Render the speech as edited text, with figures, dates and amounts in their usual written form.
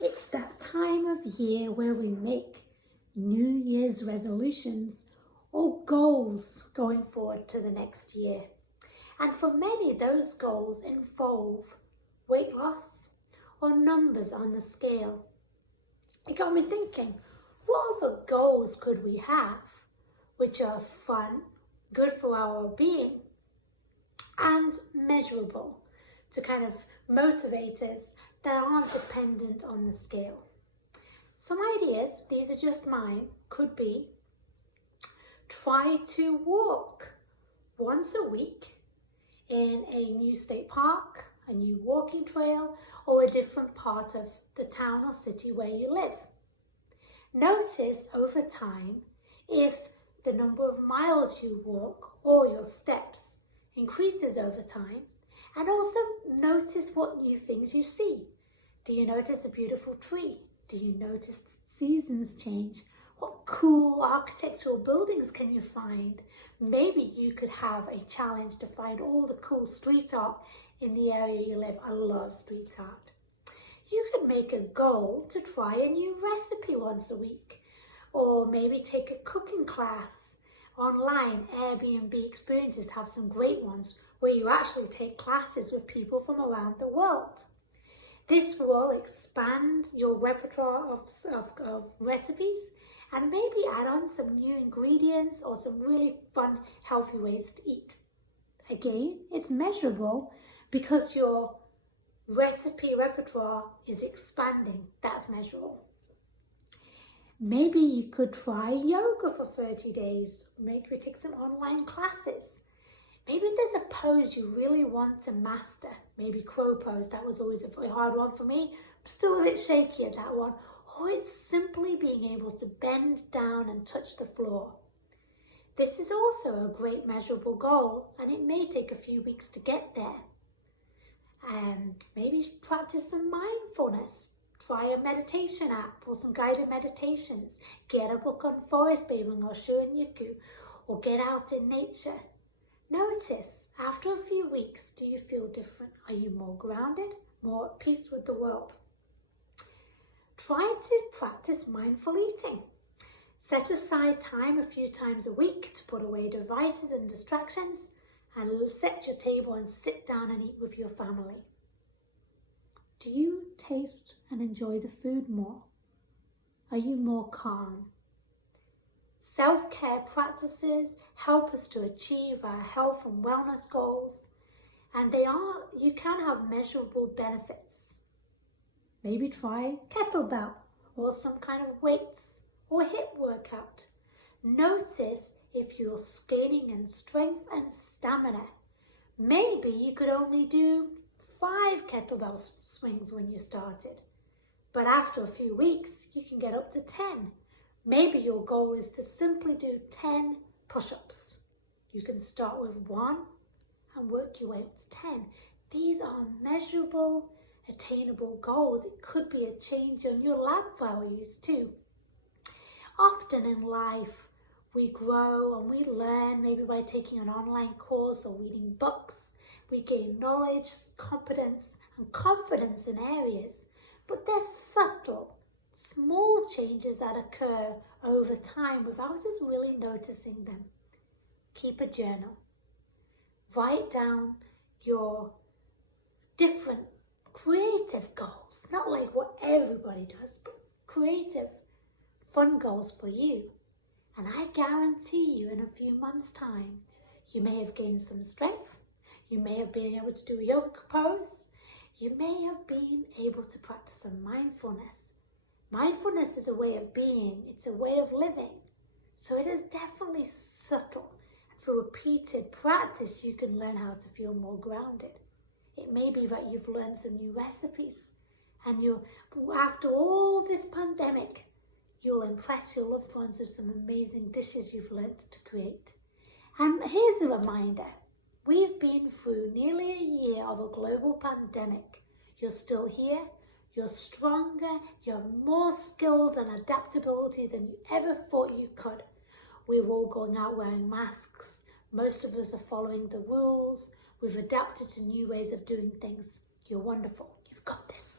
It's that time of year where we make New Year's resolutions or goals going forward to the next year. And for many, those goals involve weight loss or numbers on the scale. It got me thinking, what other goals could we have which are fun, good for our well-being, and measurable to kind of motivate us that aren't dependent on the scale? Some ideas, these are just mine, could be try to walk once a week in a new state park, a new walking trail, or a different part of the town or city where you live. Notice over time if the number of miles you walk or your steps increases over time, and also notice what new things you see. Do you notice a beautiful tree? Do you notice seasons change? What cool architectural buildings can you find? Maybe you could have a challenge to find all the cool street art in the area you live. I love street art. You could make a goal to try a new recipe once a week, or maybe take a cooking class online. Airbnb experiences have some great ones where you actually take classes with people from around the world. This will expand your repertoire of recipes and maybe add on some new ingredients or some really fun, healthy ways to eat. Again, it's measurable because your recipe repertoire is expanding. That's measurable. Maybe you could try yoga for 30 days. Maybe take some online classes. Maybe there's a pose you really want to master. Maybe crow pose. That was always a very hard one for me. I'm still a bit shaky at that one. Or it's simply being able to bend down and touch the floor. This is also a great measurable goal, and it may take a few weeks to get there. Maybe practice some mindfulness. Try a meditation app or some guided meditations. Get a book on forest bathing or Shinrin-yoku, or get out in nature. Notice, after a few weeks, do you feel different? Are you more grounded, more at peace with the world? Try to practice mindful eating. Set aside time a few times a week to put away devices and distractions, and set your table and sit down and eat with your family. Do you taste and enjoy the food more? Are you more calm? Self-care practices help us to achieve our health and wellness goals, and you can have measurable benefits. Maybe try kettlebell or some kind of weights or hip workout. Notice if you're gaining in strength and stamina. Maybe you could only do 5 kettlebell swings when you started, but after a few weeks you can get up to 10. Maybe your goal is to simply do 10 push-ups. You can start with 1 and work your way up to 10. These are measurable, attainable goals. It could be a change in your lab values too. Often in life, we grow and we learn, maybe by taking an online course or reading books. We gain knowledge, competence, and confidence in areas, but they're subtle, small changes that occur over time without us really noticing them. Keep a journal. Write down your different creative goals, not like what everybody does, but creative, fun goals for you. And I guarantee you in a few months' time, you may have gained some strength, you may have been able to do a yoga pose, you may have been able to practice some mindfulness. Mindfulness is a way of being, it's a way of living. So it is definitely subtle. And through repeated practice, you can learn how to feel more grounded. It may be that you've learned some new recipes, and after all this pandemic, you'll impress your loved ones with some amazing dishes you've learned to create. And here's a reminder. We've been through nearly a year of a global pandemic. You're still here. You're stronger. You have more skills and adaptability than you ever thought you could. We're all going out wearing masks. Most of us are following the rules. We've adapted to new ways of doing things. You're wonderful. You've got this.